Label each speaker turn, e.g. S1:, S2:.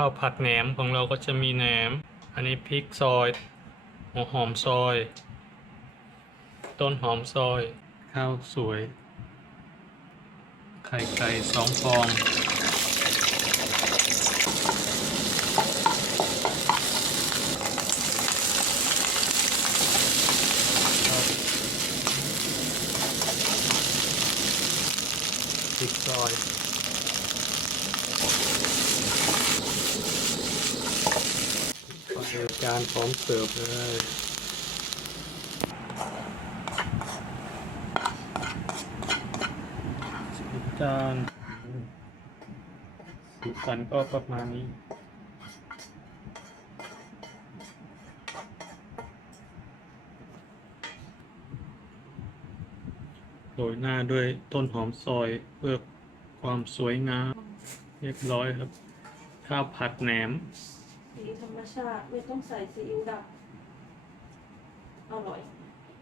S1: ข้าวผัดแหนมของเราก็จะมีแหนม อันนี้พริกซอยหัวหอมซอย ต้นหอมซอย ข้าวสวย ไข่ไก่สองฟอง พริกซอย เปิดจานพร้อมเสิร์ฟเลยสิบจานสีสันก็ประมาณนี้โรยหน้าด้วยต้นหอมซอยเพื่อความสวยงาม เรียบร้อยครับ ข้าวผัดแหนม
S2: สีธรรมชาติไม่ต้องใส่ซีอิ๊วดำอร่อย